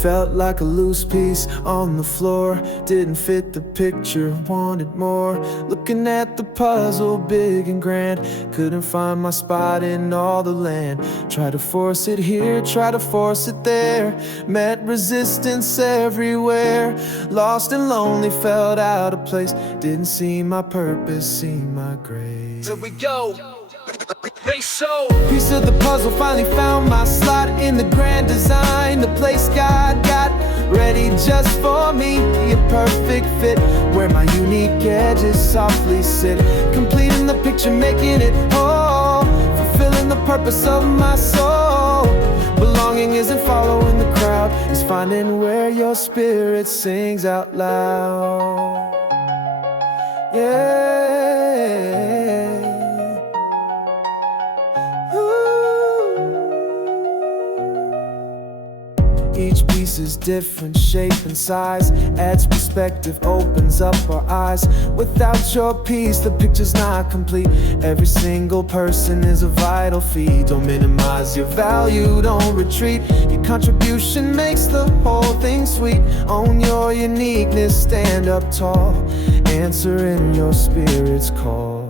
Felt like a loose piece on the floor, didn't fit the picture, wanted more. Looking at the puzzle, big and grand, couldn't find my spot in all the land. Tried to force it here, tried to force it there, met resistance everywhere. Lost and lonely, felt out of place, didn't see my purpose, see my grace. Here we go. Piece of the puzzle, finally found my slot in the grand design. The place God got ready just for me, a perfect fit, where my unique edges softly sit. Completing the picture, making it whole, fulfilling the purpose of my soul. Belonging isn't following the crowd, it's finding where your spirit sings out loud. Yeah. Each piece is different shape and size, adds perspective, opens up our eyes. Without your piece, the picture's not complete. Every single person is a vital feed. Don't minimize your value, don't retreat. Your contribution makes the whole thing sweet. Own your uniqueness, stand up tall, answering your spirit's call.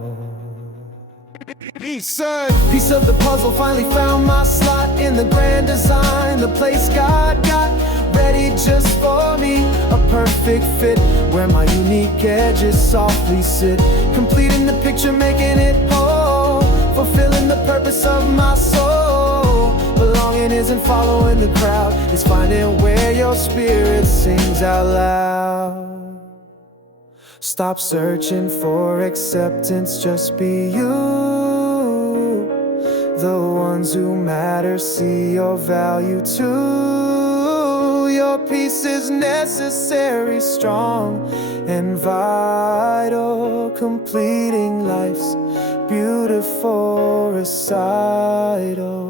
Piece of the puzzle, finally found my slot in the grand design. The place God got ready just for me, a perfect fit, where my unique edges softly sit. Completing the picture, making it whole, fulfilling the purpose of my soul. Belonging isn't following the crowd, it's finding where your spirit sings out loud. Stop searching for acceptance, just be you. The ones who matter see your value too. Your piece is necessary, strong and vital, completing life's beautiful recital.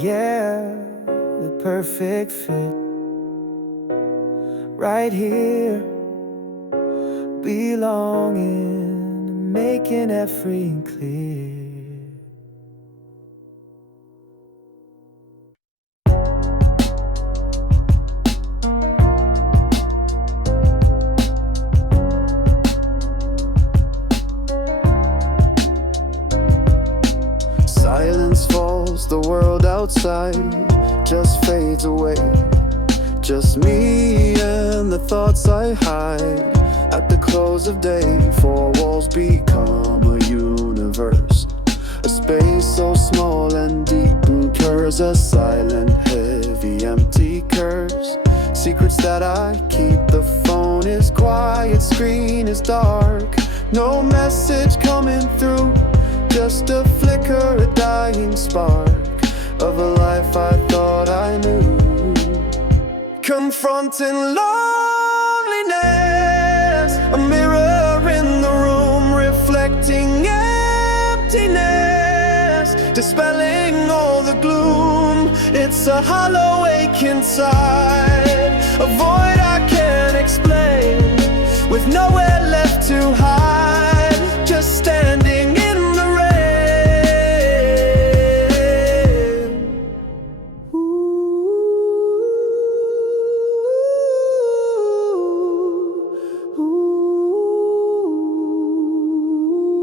Yeah, the perfect fit, right here, belonging, making everything clear. Silence falls, the world outside just fades away. Just me and the thoughts I hide at the close of day. Four walls become a universe, a space so small and deep incurs a silent, heavy, empty curse. Secrets that I keep, the phone is quiet, screen is dark, no message coming through, just a flicker, a dying spark of a life I thought I knew. Confronting loneliness, a mirror in the room, reflecting emptiness, dispelling all the gloom. It's a hollow ache inside, a void I can't explain, with nowhere left to hide, just standing in the rain.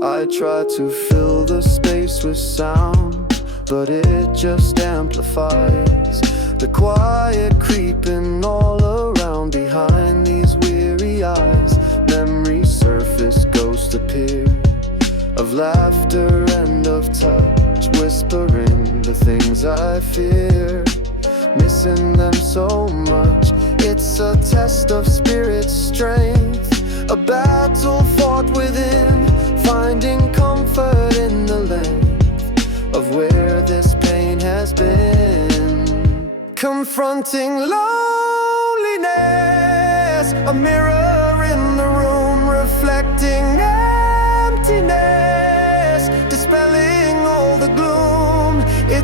I try to fill the space with sound, but it just amplifies the quiet creeping all around behind these weary eyes. Memories surface, ghosts appear, of laughter and of touch, whispering the things I fear, missing them so much. It's a test of spirit strength, a battle fought within, finding comfort in the length of where this pain has been. Confronting loneliness, a mirror in the room, reflecting emptiness,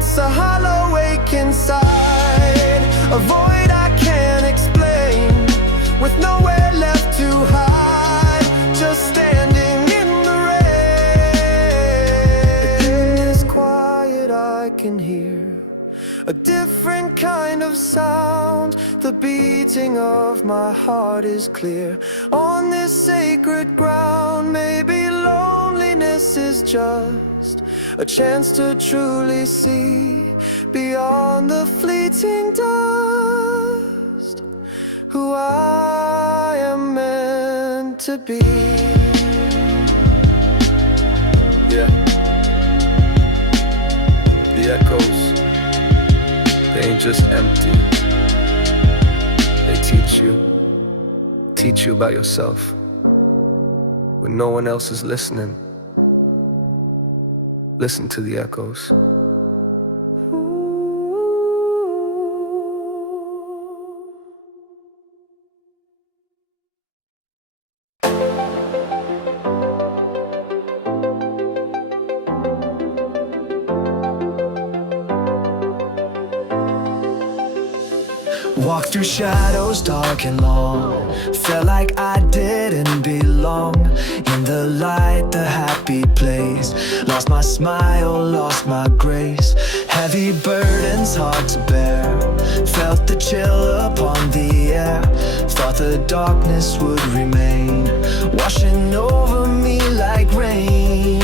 It's a hollow ache inside, a void I can't explain, with nowhere left to hide, just standing in the rain. In this quiet I can hear a different kind of sound. The beating of my heart is clear. On this sacred ground, maybe loneliness is just a chance to truly see beyond the fleeting dust who I am meant to be. Yeah. The echoes, they ain't just empty. They teach you about yourself when no one else is listening. Listen to the echoes. Walked through shadows dark and long, felt like I didn't belong. In the light, the happy place, lost my smile, lost my grace. Heavy burdens hard to bear, felt the chill upon the air. Thought the darkness would remain, washing over me like rain.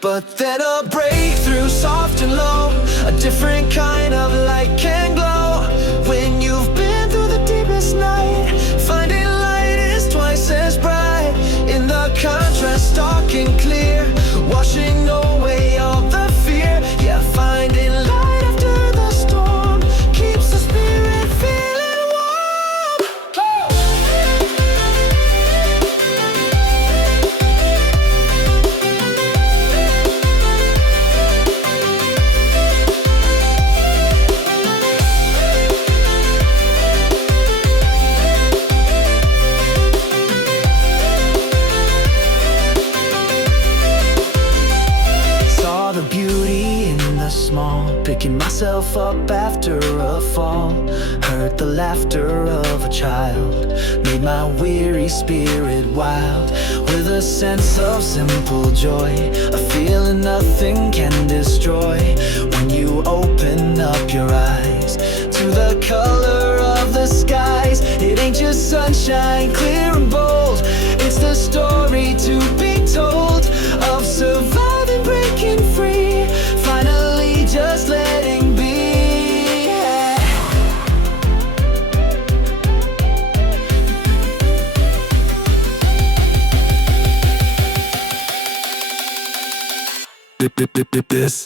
But then a breakthrough, soft and low, a different kind of light can glow. When you've been through the deepest night, finding light is twice as bright. In the contrast, dark and clear, washing away all the fear. Yeah, finding light after the storm keeps the spirit feeling warm. Picking myself up after a fall, heard the laughter of a child, made my weary spirit wild. With a sense of simple joy, a feeling nothing can destroy. When you open up your eyes to the color of the skies, it ain't just sunshine, clear and bold. It's the story to be told of surviving, breaking free, finally just letting be. This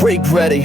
break ready.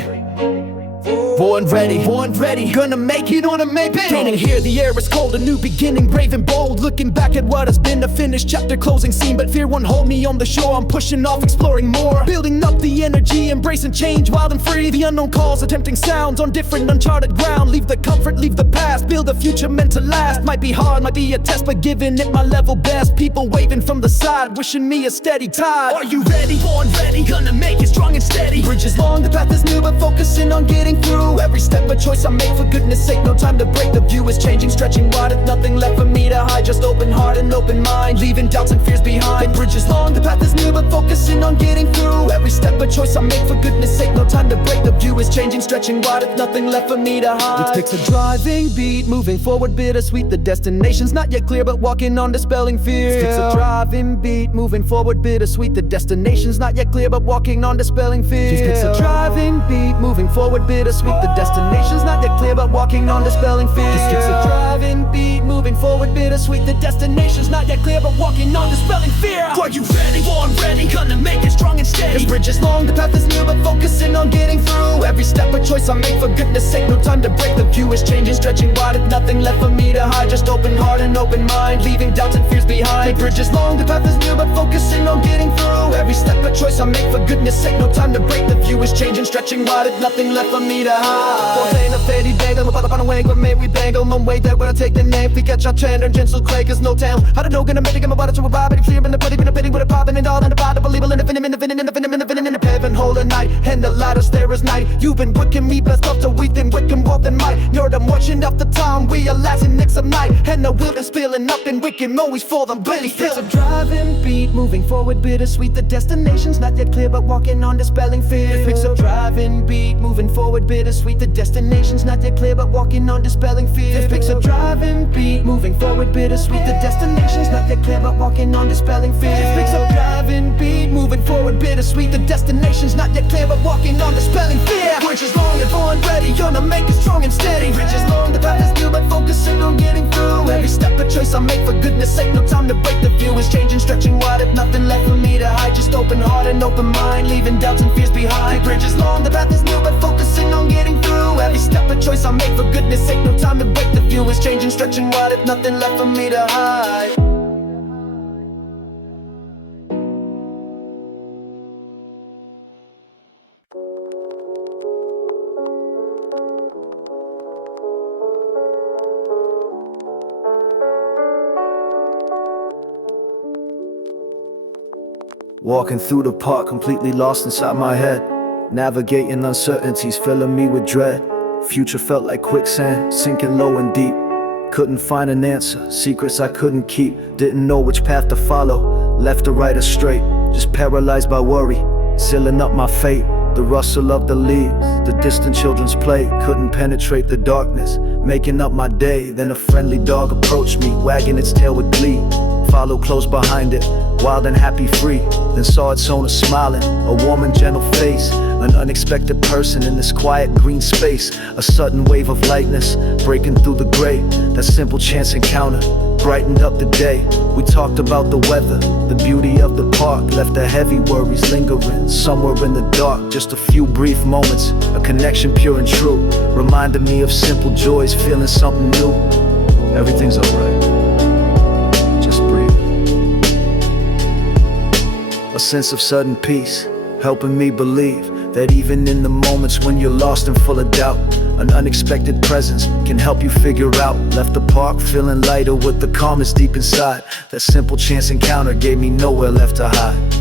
Born ready, gonna make it on a maybe. Standing here, the air is cold, a new beginning, brave and bold. Looking back at what has been a finished chapter, closing scene. But fear won't hold me on the shore, I'm pushing off, exploring more. Building up the energy, embracing change, wild and free. The unknown calls, attempting sounds on different uncharted ground. Leave the comfort, leave the past, build a future meant to last. Might be hard, might be a test, but giving it my level best. People waving from the side, wishing me a steady tide. Are you ready? Born ready, gonna make it strong and steady. Bridges long, the path is new, but focusing on getting through. Every step a choice I make, for goodness sake, no time to break. The view is changing, stretching wide, if nothing left for me to hide. Just open heart and open mind, leaving doubts and fears behind. Bridges long, the path is new, but focusing on getting through. Every step a choice I make, for goodness sake, no time to break. The view is changing, stretching wide, if nothing left for me to hide. It takes a driving beat, moving forward, bittersweet. The destination's not yet clear, but walking on, dispelling fear. It takes a driving beat, moving forward, bittersweet. The destination's not yet clear, but walking on, dispelling fear. It takes a driving beat, moving forward, bittersweet. The destination's not yet clear, but walking on, dispelling fear. This takes a driving beat, moving forward, bittersweet. The destination's not yet clear, but walking on, dispelling fear. Are you ready? Born ready, gonna make it strong and steady. The bridge is long, the path is new, but focusing on getting through. Every step a choice I make, for goodness sake, no time to break. The view is changing, stretching wide, if nothing left for me to hide. Just open heart and open mind, leaving doubts and fears behind. The bridge is long, the path is new, but focusing on getting through. Every step a choice I make, for goodness sake, no time to break. The view is changing, stretching wide, if nothing left for me to hide. Fontaine of fairy bagel, my father on a way, but may we bangle. No way that when I take the name, we catch our trend and gentle clay, cause no town. How to know, gonna make it, get my body to a vibe, and clear in the body, been a pity with a pop, and all in the body, believe in the venom, in the venom, in the venom, in the venom, in the heaven, whole night, and the lattice there is night. You've been wicking me, blessed up to weak, then wicked more than might. Nerd, I'm watching up the time, realizing next of night, and the wheel is spilling up and wicked, always for them, belly fill. It's a driving beat, moving forward, bittersweet. The destination's not yet clear, but walking on, dispelling fear. It's a driving beat, moving forward, bittersweet. The destination's not yet clear, but walking on, dispelling fear. This picks a driving beat, moving forward, bittersweet. The destination's not yet clear, but walking on, dispelling fear. This picks a driving beat, moving forward, bittersweet. The destination's not yet clear, but walking on, dispelling fear. Bridges long and born ready, gonna make it strong and steady. Bridges long, the path is new, but focusing on getting through. Every step a choice I make, for goodness sake, no time to break. The view is changing, stretching wide, if nothing left for me to hide. Just open heart and open mind, leaving doubts and fears behind. Bridges long, the path is new, but focusing on getting through. Every step a choice I make, for goodness sake, no time to break. The view is changing, stretching wide, if nothing left for me to hide. Walking through the park, completely lost inside my head. Navigating uncertainties, filling me with dread. Future felt like quicksand, sinking low and deep. Couldn't find an answer, secrets I couldn't keep. Didn't know which path to follow, left or right or straight. Just paralyzed by worry, sealing up my fate. The rustle of the leaves, the distant children's play. Couldn't penetrate the darkness, making up my day. Then a friendly dog approached me, wagging its tail with glee. Followed close behind it, wild and happy, free. Then saw its owner smiling, a warm and gentle face. An unexpected person in this quiet green space. A sudden wave of lightness, breaking through the gray. That simple chance encounter brightened up the day. We talked about the weather, the beauty of the park. Left the heavy worries lingering somewhere in the dark. Just a few brief moments, a connection pure and true. Reminded me of simple joys, feeling something new. Everything's alright, just breathe. A sense of sudden peace, helping me believe that even in the moments when you're lost and full of doubt, an unexpected presence can help you figure out. Left the park feeling lighter with the calmness deep inside. That simple chance encounter gave me nowhere left to hide.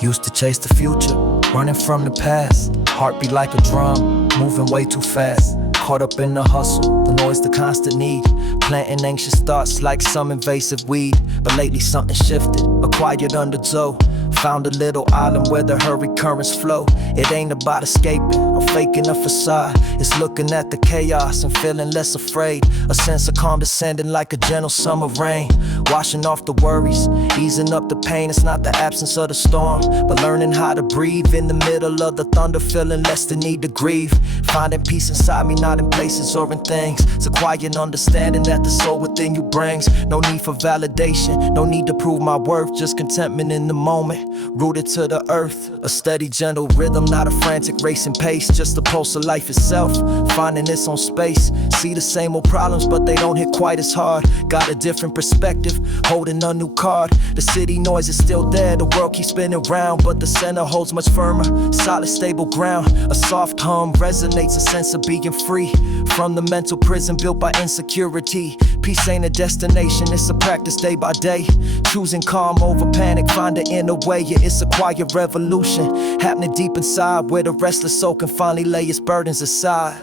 Used to chase the future, running from the past. Heartbeat like a drum, moving way too fast. Caught up in the hustle, the noise, the constant need. Planting anxious thoughts like some invasive weed. But lately something shifted, acquired undertow. Found a little island where the hurry currents flow. It ain't about escaping or faking a facade. It's looking at the chaos and feeling less afraid. A sense of calm descending like a gentle summer rain. Washing off the worries, easing up the pain. It's not the absence of the storm, but learning how to breathe in the middle of the thunder, feeling less the need to grieve. Finding peace inside me, not in places or in things. It's a quiet understanding that the soul within you brings. No need for validation, no need to prove my worth. Just contentment in the moment, rooted to the earth. A steady, gentle rhythm, not a frantic racing pace. Just the pulse of life itself, finding its own space. See the same old problems, but they don't hit quite as hard. Got a different perspective, holding a new card. The city noise is still there, the world keeps spinning round, but the center holds much firmer, solid, stable ground. A soft hum resonates, a sense of being free from the mental prison built by insecurity. Peace ain't a destination, it's a practice day by day. Choosing calm over panic, find the inner way. Yeah, it's a quiet revolution happening deep inside, where the restless soul can finally lay its burdens aside.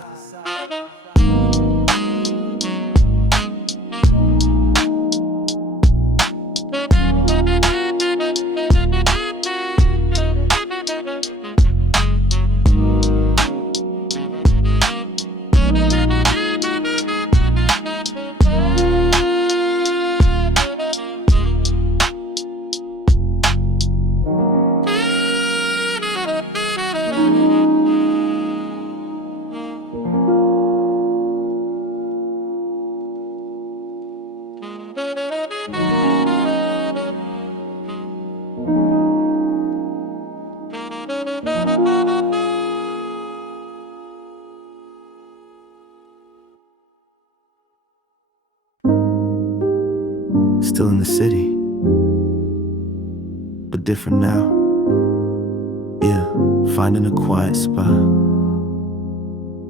Still in the city, but different now. Yeah, finding a quiet spot.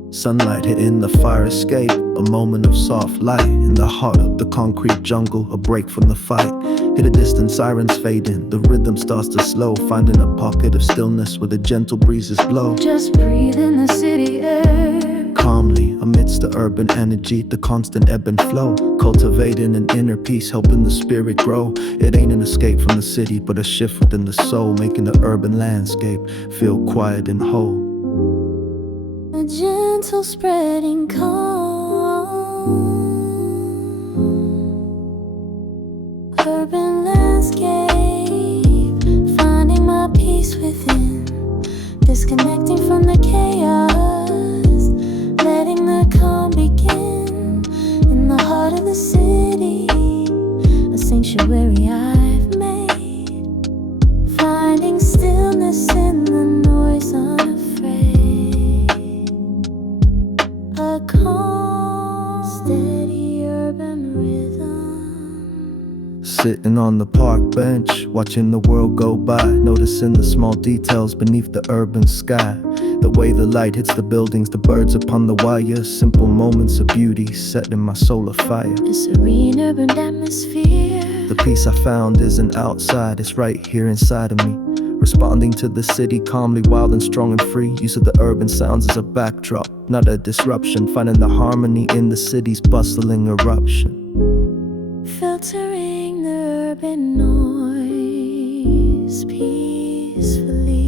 Sunlight hitting the fire escape, a moment of soft light. In the heart of the concrete jungle, a break from the fight. Hit a distant, sirens fading, the rhythm starts to slow. Finding a pocket of stillness where the gentle breezes blow. Just breathe in the city air. Calmly, amidst the urban energy, the constant ebb and flow. Cultivating an inner peace, helping the spirit grow. It ain't an escape from the city, but a shift within the soul, making the urban landscape feel quiet and whole. A gentle spreading calm. Urban landscape, finding my peace within. Disconnecting from the chaos, letting the calm begin. In the heart of the city, a sanctuary I've made. Finding stillness in the noise, unafraid. A calm, steady urban rhythm. Sitting on the park bench, watching the world go by, noticing the small details beneath the urban sky. The way the light hits the buildings, the birds upon the wire. Simple moments of beauty, setting my soul afire. A serene urban atmosphere. The peace I found isn't outside, it's right here inside of me. Responding to the city calmly, wild and strong and free. Use of the urban sounds as a backdrop, not a disruption. Finding the harmony in the city's bustling eruption. Filtering the urban noise peacefully.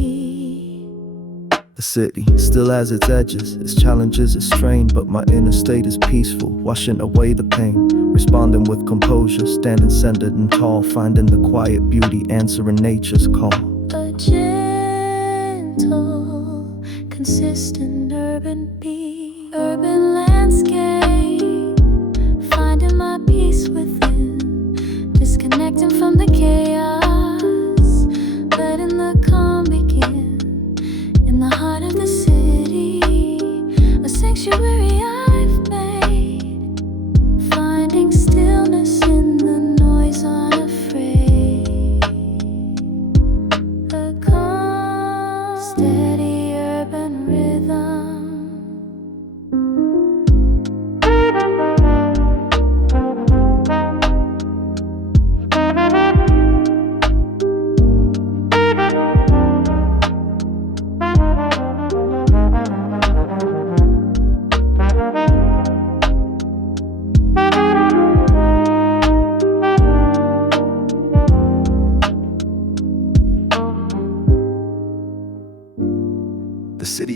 The city still has its edges, its challenges, its strain, but my inner state is peaceful, washing away the pain. Responding with composure, standing centered and tall. Finding the quiet beauty, answering nature's call. A gentle, consistent urban beat. Urban landscape, finding my peace within. Disconnecting from the chaos, letting the calm begin. In the heart of the city, a sanctuary I've made. Finding stillness in the noise, unafraid. A calm, steady urban rhythm.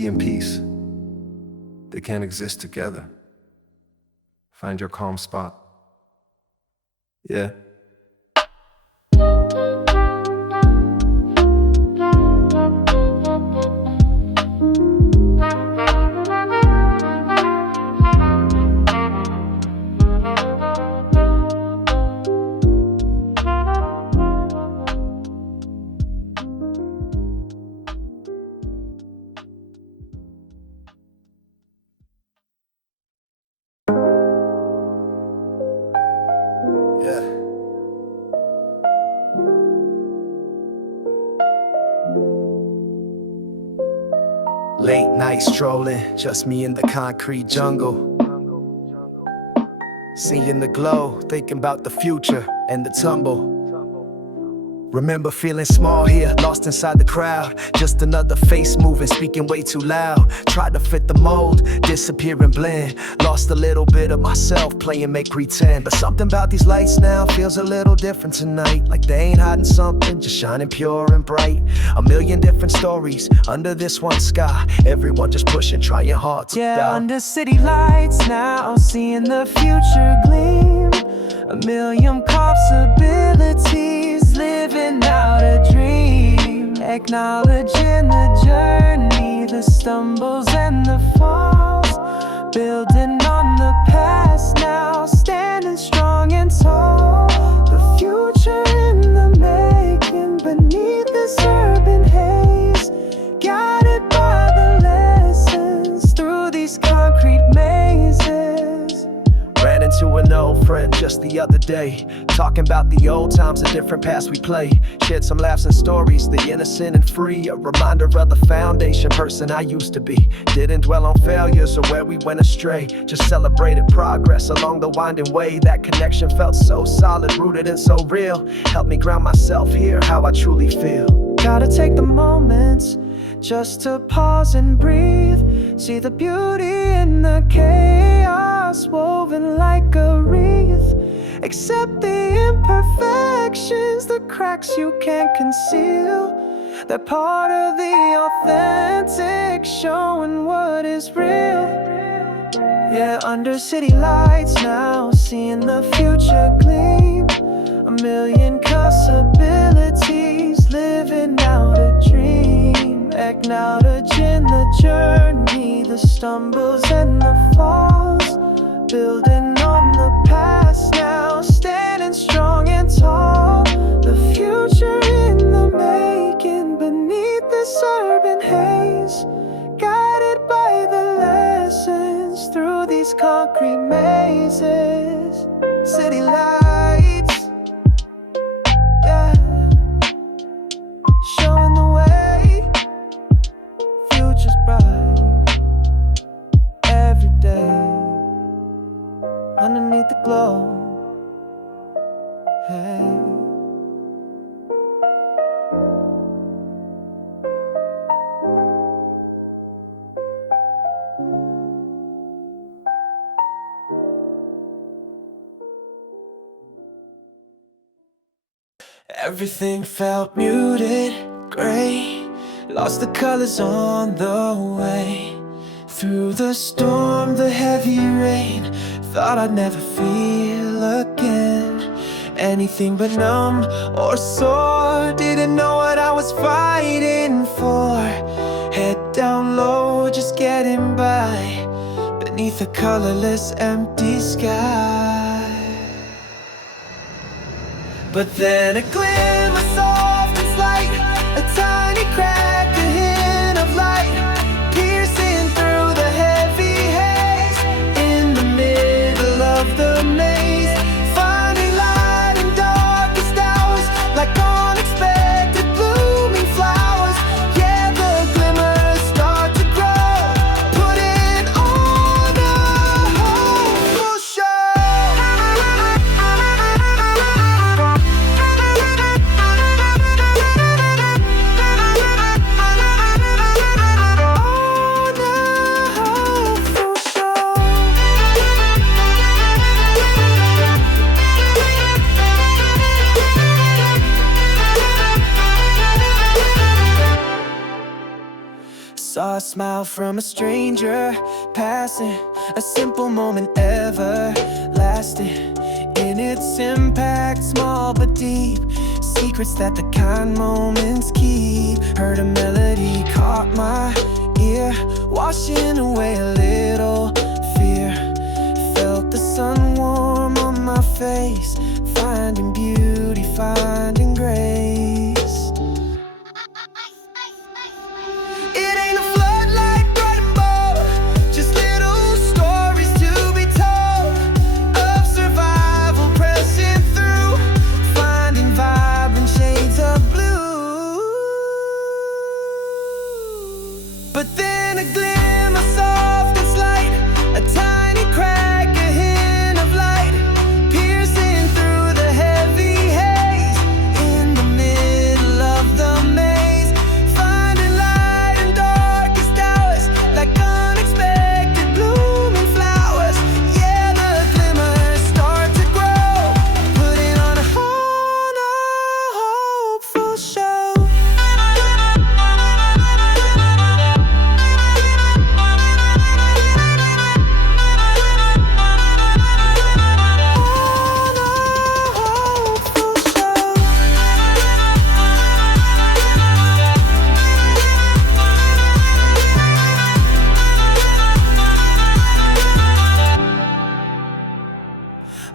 be in peace. They can't exist together. Find your calm spot. Yeah. Late night strolling, just me in the concrete jungle. Seeing the glow, thinking about the future and the tumble. Remember feeling small here, lost inside the crowd. Just another face moving, speaking way too loud. Tried to fit the mold, disappear and blend. Lost a little bit of myself, playing make pretend. But something about these lights now feels a little different tonight. Like they ain't hiding something, just shining pure and bright. A million different stories under this one sky. Everyone just pushing, trying hard to die. Under city lights now, seeing the future gleam. A million possibilities, living out a dream. Acknowledging the journey, the stumbles and the falls. Building on the past now, standing strong and tall. The future in the making, beneath this urban haze. Guided by the lessons, through these concrete mazes. Ran into an old friend just the other day, talking about the old times, the different paths we play. Shared some laughs and stories, the innocent and free. A reminder of the foundation person I used to be. Didn't dwell on failures or where we went astray, just celebrated progress along the winding way. That connection felt so solid, rooted and so real. Helped me ground myself here, how I truly feel. Gotta take the moments just to pause and breathe. See the beauty in the chaos, woven like a wreath. Accept the imperfections, the cracks you can't conceal. They're part of the authentic, showing what is real. Yeah, under city lights now, seeing the future gleam. A million possibilities, living out a dream. Acknowledging the journey, the stumbles and the falls. Building on the past now, standing strong and tall. The future in the making, beneath this urban haze. Guided by the lessons, through these concrete mazes. City lights, yeah, showing the way. Future's bright, every day. Underneath the glow, hey. Everything felt muted, gray. Lost the colors on the way. Through the storm, the heavy rain. Thought I'd never feel again. Anything but numb or sore. Didn't know what I was fighting for. Head down low, just getting by. Beneath a colorless, empty sky. But then a glimmer soft and slight, a tiny crack, a hint of light, piercing through the heavy haze. In the middle of the maze, finding light in darkest hours, like unexpected blooming flowers. Yeah, the glimmers start to grow, putting on a hopeful show. saw a smile from a stranger passing, a simple moment everlasting. In its impact, small but deep, secrets that the kind moments keep. Heard a melody, caught my ear, washing away a little fear. Felt the sun warm on my face, finding beauty, finding grace. It ain't a floodlight bright and bold, just little stories to be told of survival pressing through, finding vibrant shades of blue. But then a glimmer soft and slight, a tiny crack, a hint of light, piercing through the heavy haze, in the middle of the maze, finding light in darkest hours, like unexpected blooming flowers. Yeah, the glimmers start to grow, putting on a hopeful show.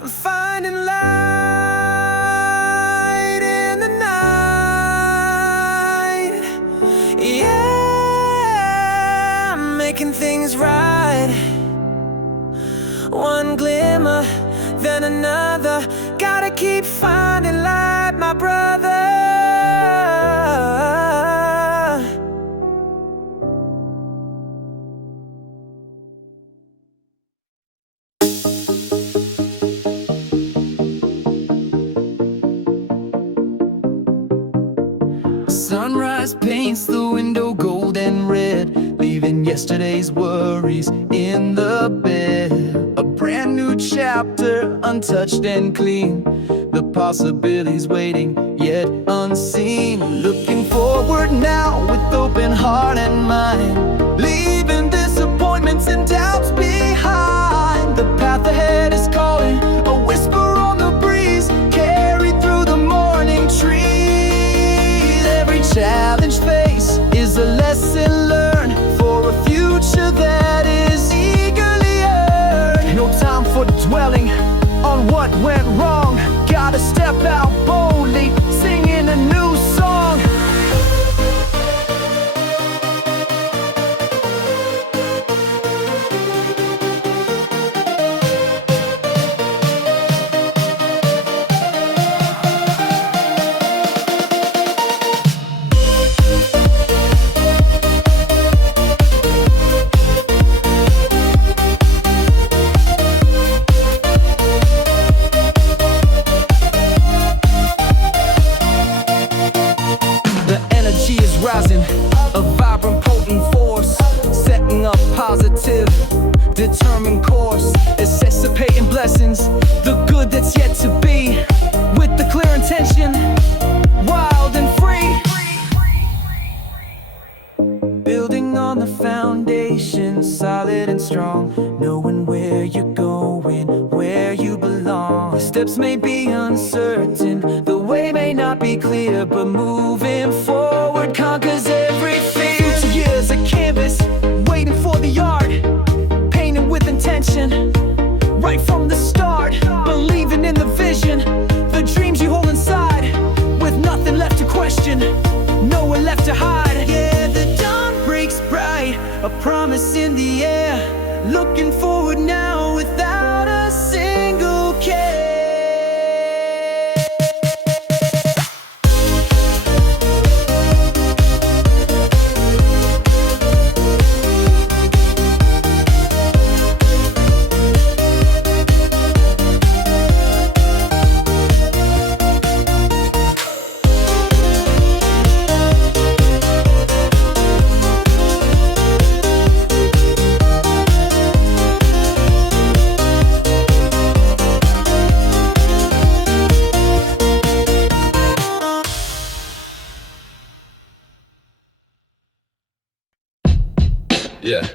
I'm finding light in the night. Yeah, I'm making things right. One glimmer, then another. Gotta keep finding light, my brother. Sunrise paints the window gold and red, leaving yesterday's worries in the bed. A brand new chapter, untouched and clean, the possibilities waiting yet unseen. Looking forward now with open heart and mind, leaving disappointments and doubts behind. The path ahead is calling, a whisper on the breeze, carried through the morning trees. Every challenge faced is a lesson learned for a future that is eagerly earned. No time for dwelling on what went wrong. Gotta step out boldly, singing a new song. Rising, a vibrant, potent force, setting up positive, determined course, anticipating blessings, the good that's yet to be, with the clear intention, wild and free. Building on the foundation, solid and strong, knowing where you're going, where you belong. The steps may be uncertain, the way may not be clear, but moving forward conquers every fear. Future years a canvas, waiting for the art, painted with intention, right from the start. Believing in the vision, the dreams you hold inside, with nothing left to question, nowhere left to hide. Yeah, the dawn breaks bright, a promise in the air, looking forward now without a single care. Yeah.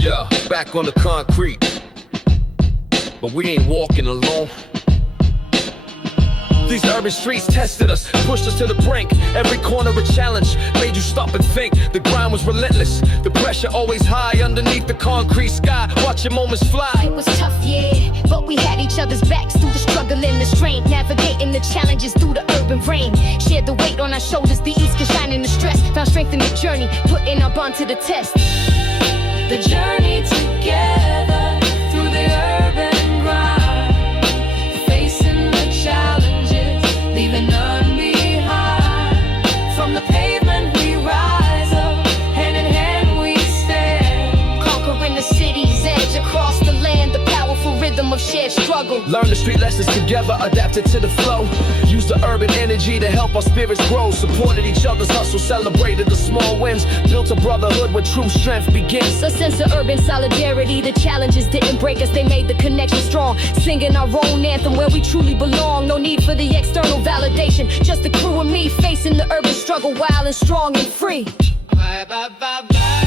Yeah, back on the concrete. But we ain't walking alone. These urban streets tested us, pushed us to the brink. Every corner a challenge, made you stop and think. The grind was relentless, the pressure always high. Underneath the concrete sky, watching moments fly. It was tough, yeah, but we had each other's backs through the struggle and the strain. Navigating the challenges through the urban rain. Shared the weight on our shoulders, the ease could shine in the stress. Found strength in the journey, putting our bond to the test. The journey together through the urban grind, facing the challenges, leaving none behind. From the pavement we rise up, hand in hand we stand. Conquering the city's edge across the land, the powerful rhythm of shared struggle. Learn the street lessons together, adapted to the flow. Use the urban energy to help our spirits grow. Supported each other's hustle, celebrated the small wins. Built a brotherhood where true strength begins. A sense of urban solidarity, the challenges didn't break us, they made the connection strong. Singing our own anthem where we truly belong. No need for the external validation, just the crew and me facing the urban struggle wild and strong and free. Bye, bye, bye, bye.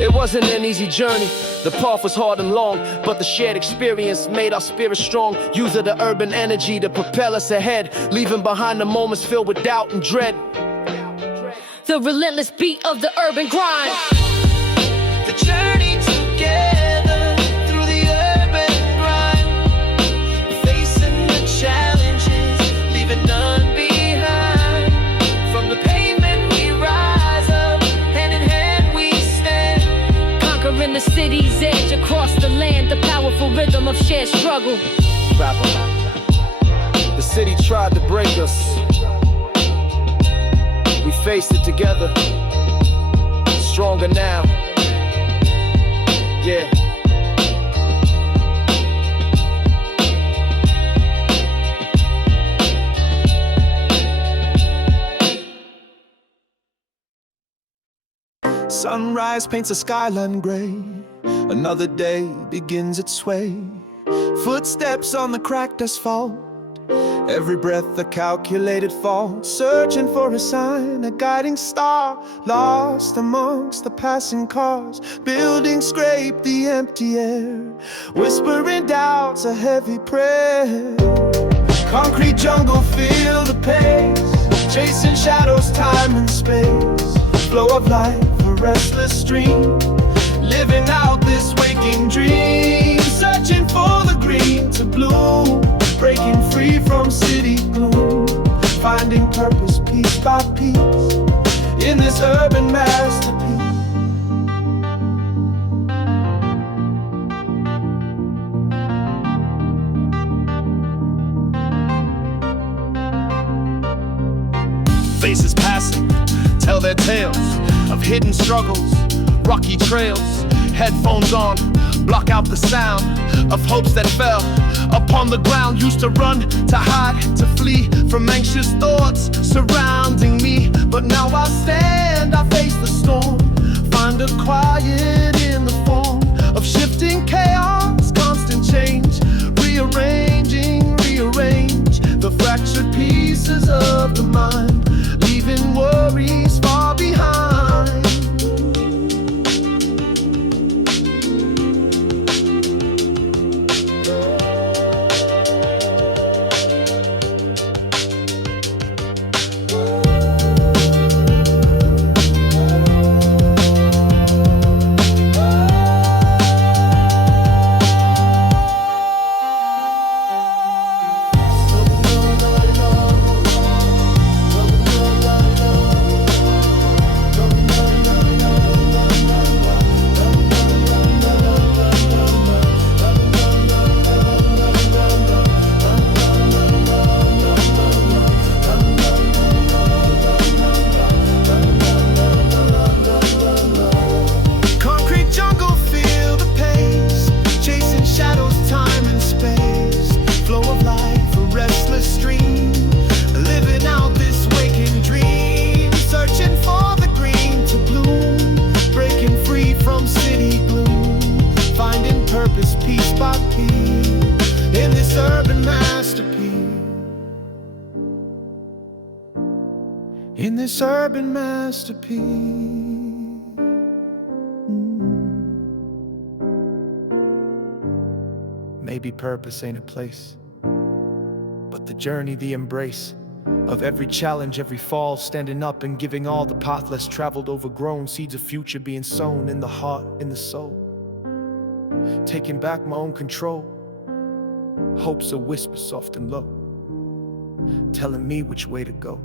It wasn't an easy journey, the path was hard and long, but the shared experience made our spirits strong. Use of the urban energy to propel us ahead, leaving behind the moments filled with doubt and dread. The relentless beat of the urban grind. The journey together through the urban grind, facing the challenges, leaving none behind. From the pavement we rise up, hand in hand we stand. Conquering the city's edge across the land, the powerful rhythm of shared struggle. The city tried to break us. We faced it together, stronger now. Yeah. Sunrise paints a skyline gray. Another day begins its way. Footsteps on the cracked asphalt. Every breath a calculated fall. Searching for a sign, a guiding star. Lost amongst the passing cars. Buildings scrape the empty air. Whispering doubts, a heavy prayer. Concrete jungle, feel the pace. Chasing shadows, time and space. Flow of life, a restless stream. Living out this waking dream. Searching for the green to bloom. Breaking free from city gloom. Finding purpose piece by piece in this urban masterpiece. Faces passing tell their tales of hidden struggles, rocky trails. Headphones on, block out the sound of hopes that fell upon the ground. Used to run, to hide, to flee from anxious thoughts surrounding me. But now I stand, I face the storm. Find a quiet in the form of shifting chaos, constant change. Rearrange the fractured pieces of the mind, leaving worries far behind. piece by piece, in this urban masterpiece. In this urban masterpiece. Maybe purpose ain't a place, but the journey, the embrace of every challenge, every fall, standing up and giving all, the path less traveled, overgrown, seeds of future being sown in the heart, in the soul. Taking back my own control, hope's a whisper soft and low, telling me which way to go.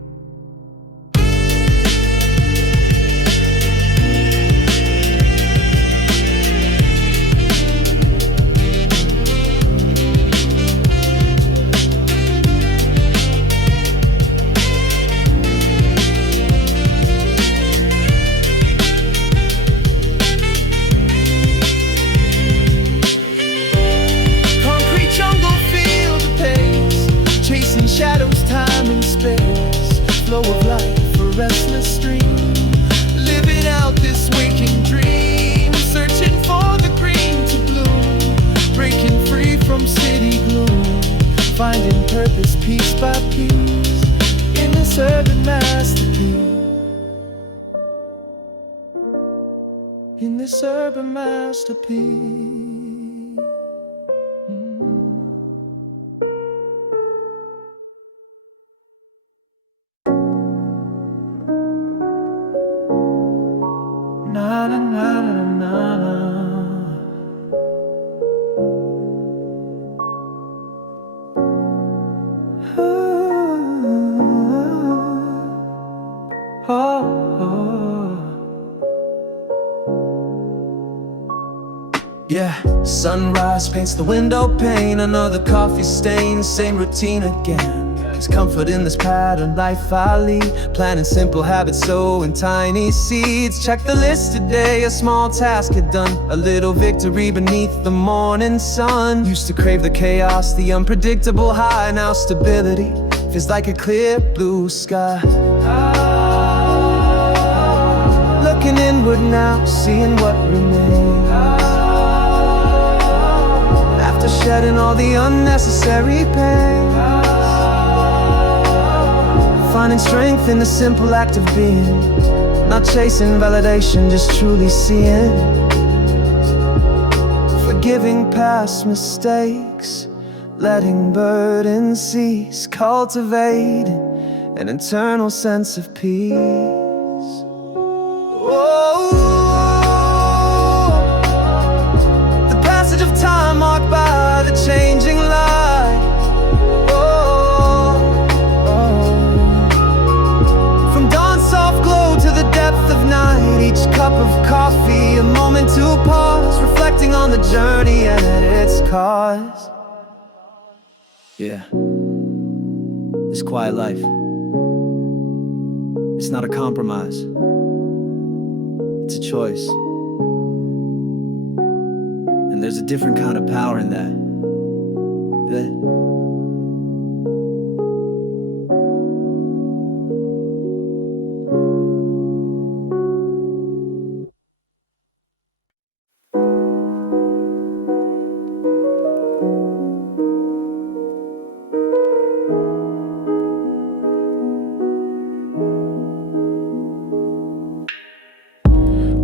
Shadows, time and space, flow of life, a restless stream, living out this waking dream, searching for the green to bloom, breaking free from city gloom, finding purpose piece by piece, in this urban masterpiece. In this urban masterpiece. Na na na na na na. Yeah, sunrise paints the window pane, another coffee stain, same routine again. There's comfort in this pattern life I lead, planting simple habits, sowing tiny seeds. Check the list today, a small task had done, a little victory beneath the morning sun. Used to crave the chaos, the unpredictable high, now stability feels like a clear blue sky. Looking inward now, seeing what remains, after shedding all the unnecessary pain. Finding strength in the simple act of being, not chasing validation, just truly seeing. Forgiving past mistakes, letting burdens cease, cultivating an internal sense of peace. Oh, the passage of time marked by the changing light. Of night, each cup of coffee, a moment to pause, reflecting on the journey and its cause. Yeah, this quiet life, it's not a compromise, it's a choice. And there's a different kind of power in that.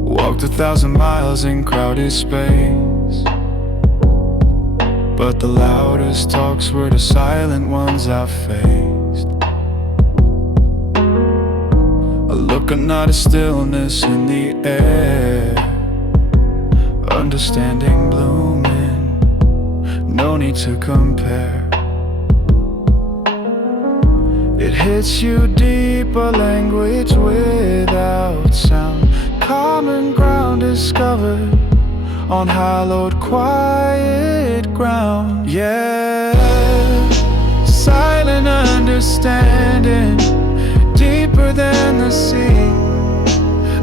Walked 1,000 miles in crowded space, but the loudest talks were the silent ones I faced. A look of not a stillness in the air, understanding blooming, no need to compare. It hits you deep, a language without sound, common ground discovered on hallowed quiet ground. Yeah, silent understanding, deeper than the sea,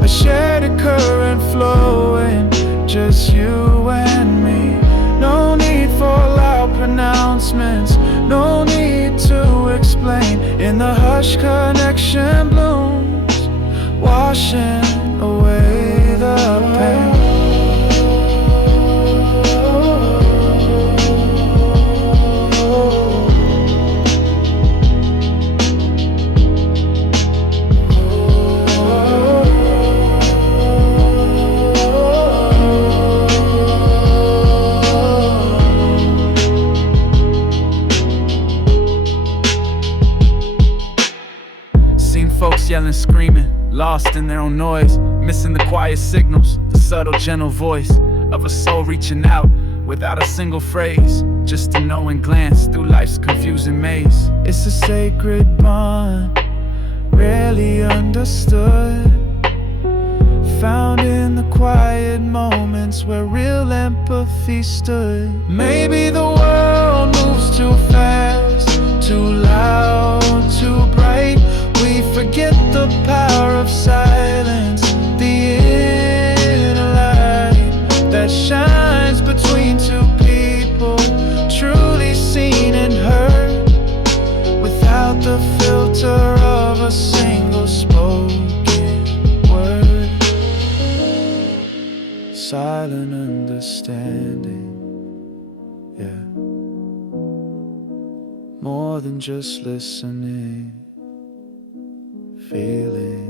a shared current flowing, just you and me. No need for loud pronouncements, no need to explain. In the hush, connection blooms, washing away the pain. lost in their own noise, missing the quiet signals, the subtle, gentle voice of a soul reaching out without a single phrase, just a knowing glance through life's confusing maze. It's a sacred bond, rarely understood, found in the quiet moments where real empathy stood. Maybe the world moves too fast, too loud, too bright. We forget the power of silence, the inner light that shines between two people, truly seen and heard, without the filter of a single spoken word. Silent understanding, yeah, more than just listening, feeling.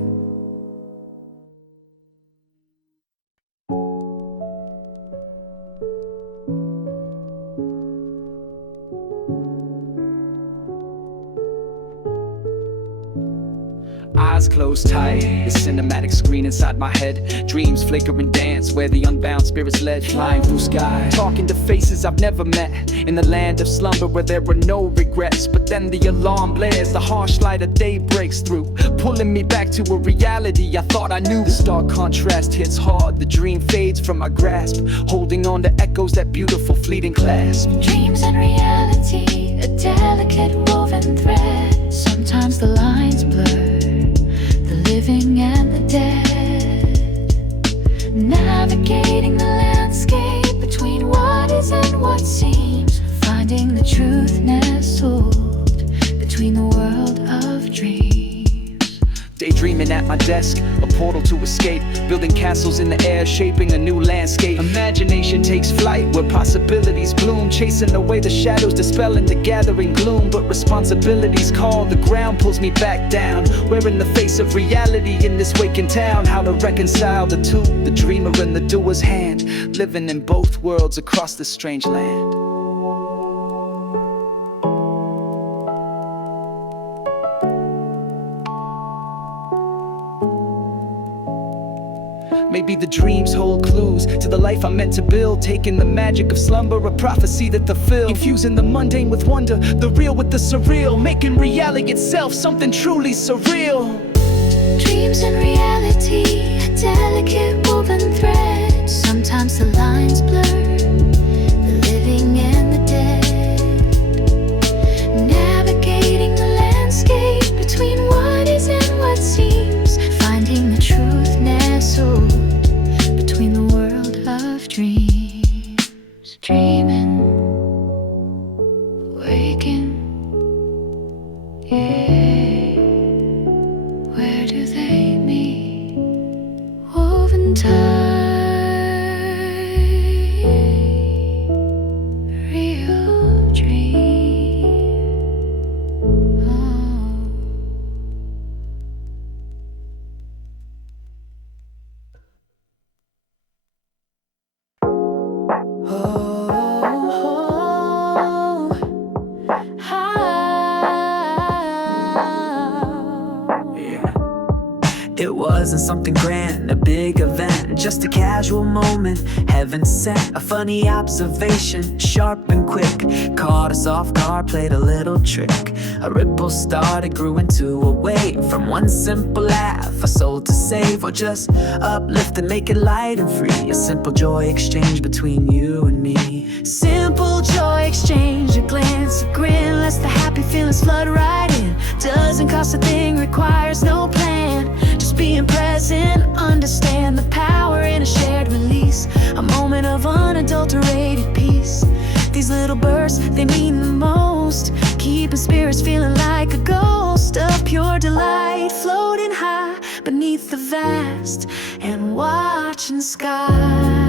Eyes closed tight, the cinematic screen inside my head. Dreams flicker and dance where the unbound spirits led. Flying through sky, talking to faces I've never met, in the land of slumber where there were no regrets. But then the alarm blares, the harsh light of day breaks through, pulling me back to a reality I thought I knew. The stark contrast hits hard, the dream fades from my grasp, holding on to echoes that beautiful fleeting clasp. Dreams and reality, a delicate woven thread. Sometimes the lines blur, the living and the dead, navigating the landscape between what is and what seems, finding the truth nestled between the world of dreams. Daydreaming at my desk, a portal to escape, building castles in the air, shaping a new landscape. Imagination takes flight where possibilities bloom, chasing away the shadows, dispelling the gathering gloom. But responsibilities call, the ground pulls me back down. We're in the face of reality in this waking town. How to reconcile the two, the dreamer and the doer's hand, living in both worlds across this strange land. Maybe the dreams hold clues to the life I'm meant to build, taking the magic of slumber, a prophecy that fulfills, infusing the mundane with wonder, the real with the surreal, making reality itself something truly surreal. Dreams and reality, a delicate woven thread. Sometimes the lines blur, the living and the dead, navigating the landscape between what is and what seems, finding the truth nestled between the world of dreams. Dreaming, waking, yeah. Where do they meet? Woven tight, real dream. Oh. It wasn't something grand, a big event, just a casual moment. Heaven sent a funny observation, sharp and quick, caught us off guard, played a little trick. A ripple started, grew into a wave, from one simple laugh, a soul to save, or just uplift and make it light and free. A simple joy exchange between you and me. Simple joy exchange, a glance, a grin, lets the happy feelings flood right in. Doesn't cost a thing, requires no plan, just being present, understand the power in a shared release, a moment of unadulterated peace. These little bursts, they mean the most, keeping spirits feeling like a ghost of pure delight, floating high beneath the vast and watching sky.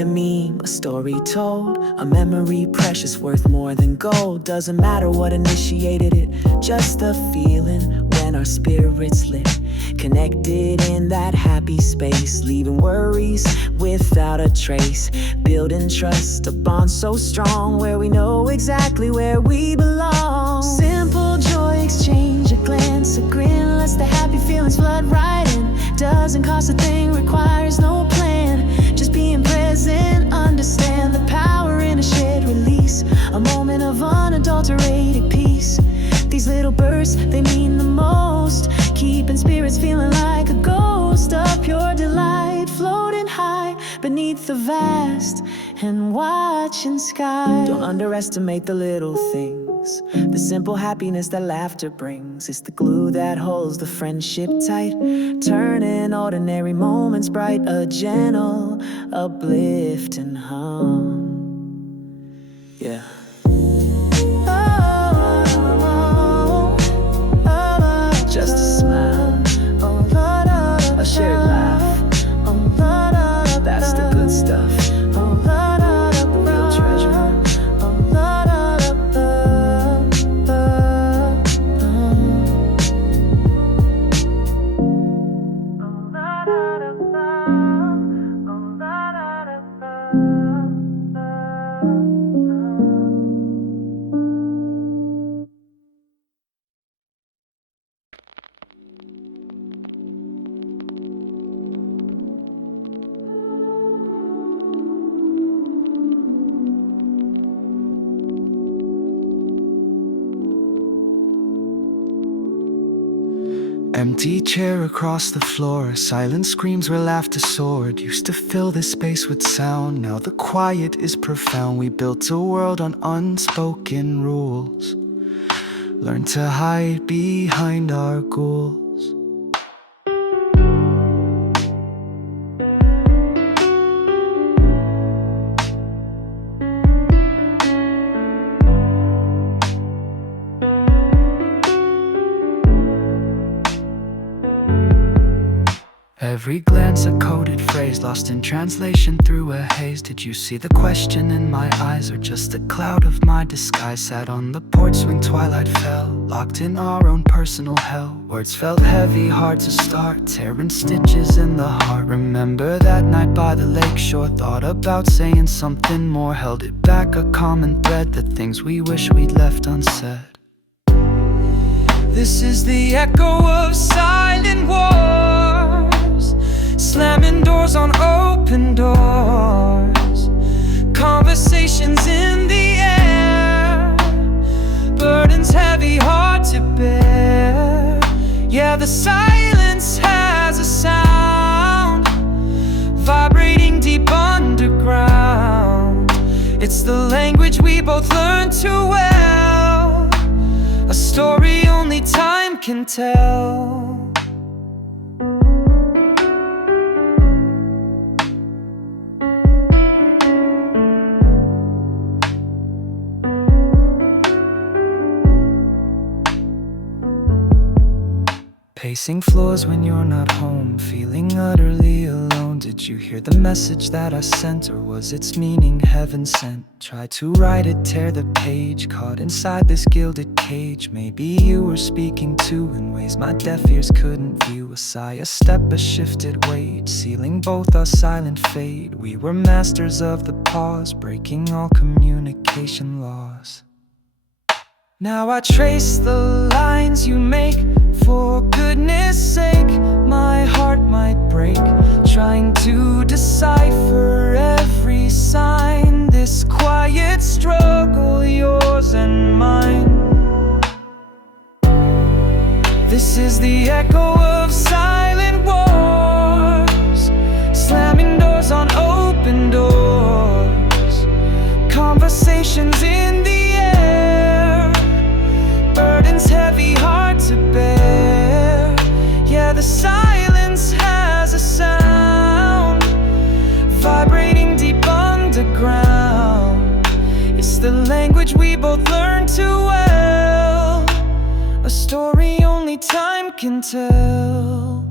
be a meme, a story told, a memory precious worth more than gold. Doesn't matter what initiated it, just the feeling when our spirits lit. Connected in that happy space, leaving worries without a trace. Building trust, a bond so strong where we know exactly where we belong. Simple joy exchange, a glance, a grin, lets the happy feelings flood right in. Doesn't cost a thing, requires no plan. Just being present, understand the power in a shared release. A moment of unadulterated peace. These little bursts, they mean the most. Keeping spirits feeling like a ghost. A pure delight, floating high beneath the vast and watching sky. Don't underestimate the little things, the simple happiness that laughter brings. It's the glue that holds the friendship tight, turning ordinary moments bright. A gentle, uplifting hum. Yeah. Just a smile, a shared laugh, that's the good stuff, the real treasure. Empty chair across the floor, silent screams where laughter soared. Used to fill this space with sound, now the quiet is profound. We built a world on unspoken rules, learned to hide behind our goals. Every glance a coded phrase, lost in translation through a haze. Did you see the question in my eyes, or just a cloud of my disguise? Sat on the porch when twilight fell, locked in our own personal hell. Words felt heavy, hard to start, tearing stitches in the heart. Remember that night by the lake shore, thought about saying something more. Held it back, a common thread, the things we wish we'd left unsaid. This is the echo of silent wars, slamming doors on open doors. Conversations in the air, burdens heavy, hard to bear. Yeah, the silence has a sound, vibrating deep underground. It's the language we both learned too well, a story only time can tell. Pacing floors when you're not home, feeling utterly alone. Did you hear the message that I sent, or was its meaning heaven sent? Try to write it, tear the page, caught inside this gilded cage. Maybe you were speaking too, in ways my deaf ears couldn't view. A sigh, a step, a shifted weight, sealing both our silent fate. We were masters of the pause, breaking all communication laws. Now I trace the lines you make, for goodness sake. My heart might break, trying to decipher every sign. This quiet struggle, yours and mine. This is the echo of silent wars, slamming doors on open doors. Conversations in the burdens heavy, hard to bear. Yeah, the silence has a sound, vibrating deep underground. It's the language we both learned too well, a story only time can tell.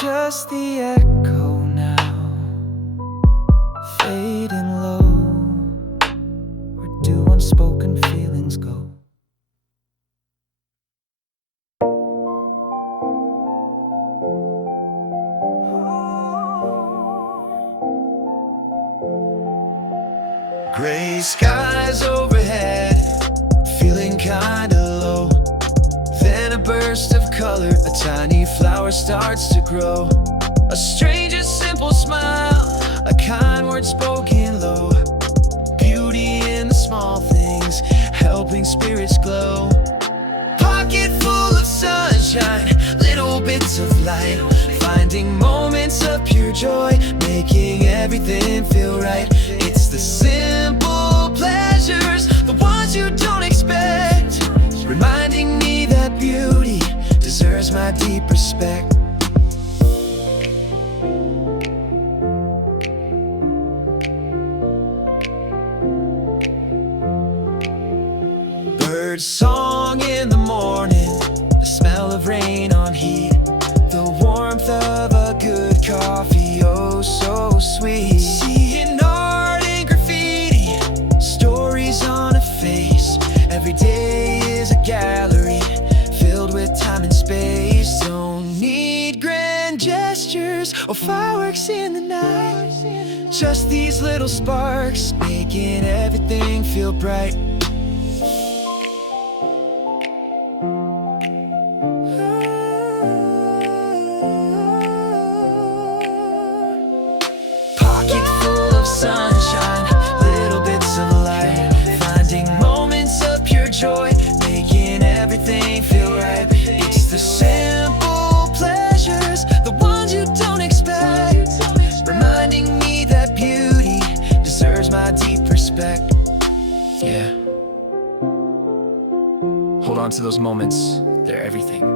just the echo now, fading low. Where do unspoken feelings go? Gray skies overhead, feeling kinda low. Then a burst of color, a tiny flower starts to grow. A stranger's simple smile, a kind word spoken low. Beauty in the small things, helping spirits glow. Pocket full of sunshine, little bits of light. Finding moments of pure joy, making everything feel right. It's the simple pleasures, the ones you don't expect, reminding me that beauty deserves my deep respect. Bird song in the morning, the smell of rain on heat, the warmth of a good coffee, oh so sweet. Seeing art and graffiti, stories on a face. Every day is a gallery filled with time and space. Don't need grand gestures or fireworks in the night, just these little sparks making everything feel bright. Sunshine, little bits of light. Finding moments of pure joy, making everything feel right. It's the simple pleasures, the ones you don't expect, reminding me that beauty deserves my deep respect. Yeah. Hold on to those moments, they're everything.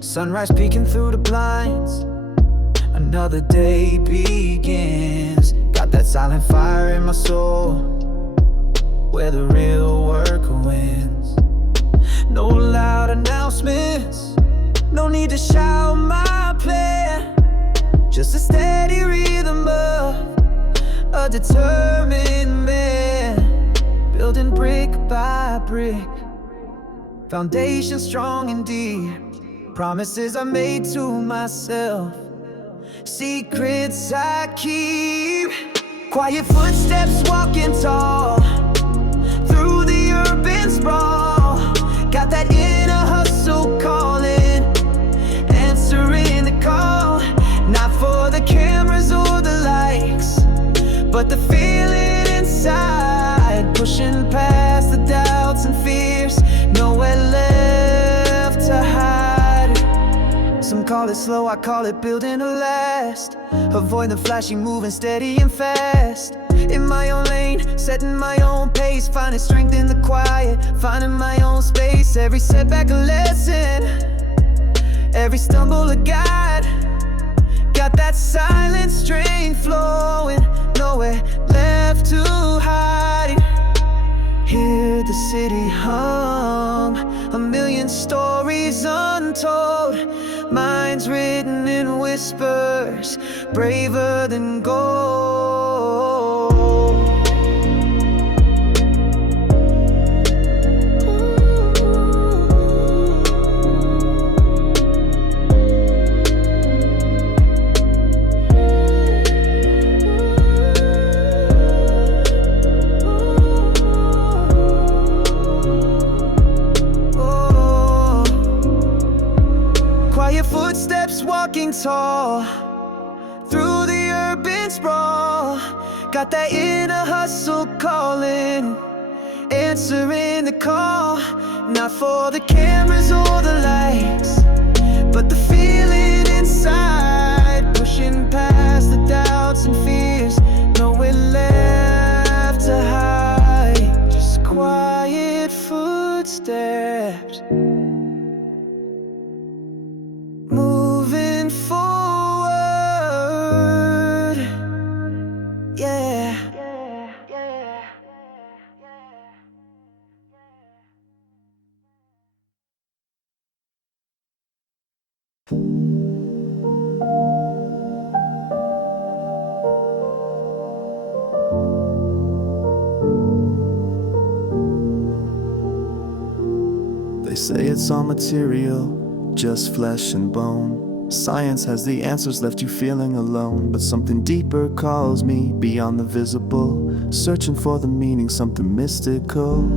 Sunrise peeking through the blinds, another day begins. Got that silent fire in my soul, where the real work wins. No loud announcements, no need to shout my plan. Just a steady rhythm of a determined man, building brick by brick, foundation strong and deep. Promises I made to myself, secrets I keep. Quiet footsteps walking tall through the urban sprawl. Got that inner hustle calling, answering the call. Not for the cameras or the likes, but the feeling inside, pushing past the doubts and fears. Nowhere left to hide. Some call it slow, I call it building to last. Avoid the flashy, moving steady and fast. In my own lane, setting my own pace. Finding strength in the quiet, finding my own space. Every setback a lesson, every stumble a guide. Got that silent strength flowing, nowhere left to hide. Hear the city hum, a million stories untold. Minds written in whispers, braver than gold. Footsteps walking tall through the urban sprawl. Got that inner hustle calling, and answering the call, not for the cameras or the lights, but the feeling inside, pushing past the doubts and fears, nowhere left to hide, just quiet footsteps moving forward. Yeah. They say it's all material, just flesh and bone. Science has the answers, left you feeling alone. But something deeper calls me beyond the visible, searching for the meaning, something mystical.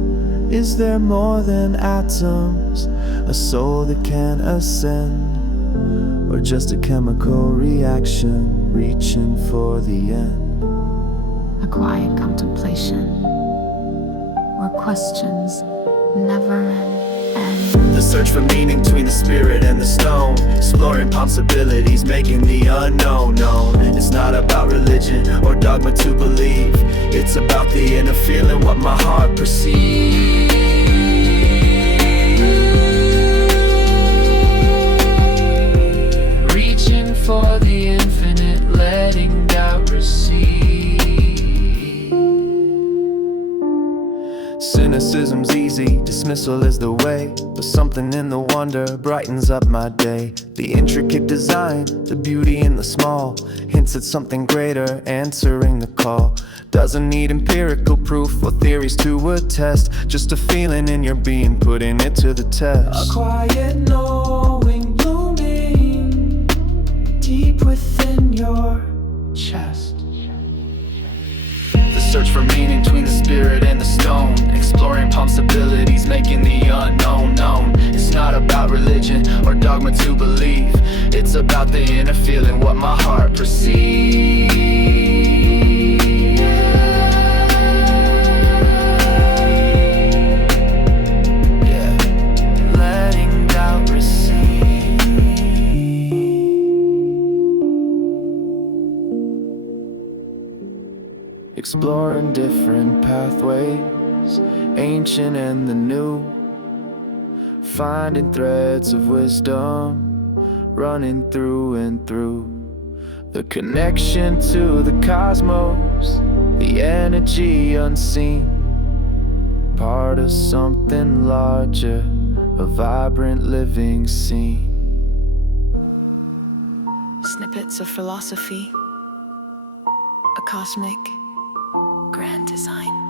Is there more than atoms, a soul that can ascend, or just a chemical reaction, reaching for the end? A quiet contemplation where questions never end. The search for meaning between the spirit and the stone, exploring possibilities, making the unknown known. It's not about religion or dogma to believe, it's about the inner feeling, what my heart perceives. Reaching for the infinite, letting doubt recede. Cynicism's easy, dismissal is the way, but something in the wonder brightens up my day. The intricate design, the beauty in the small, hints at something greater, answering the call. Doesn't need empirical proof or theories to attest, just a feeling in your being, putting it to the test. A quiet knowing blooming deep within your chest. The search for meaning between the spirit and the stone, exploring possibilities, making the unknown known. It's not about religion or dogma to believe, it's about the inner feeling, what my heart perceives. Yeah, letting doubt recede. Exploring different pathways, ancient and the new, finding threads of wisdom running through and through. The connection to the cosmos, the energy unseen, part of something larger, a vibrant living scene. Snippets of philosophy, a cosmic grand design.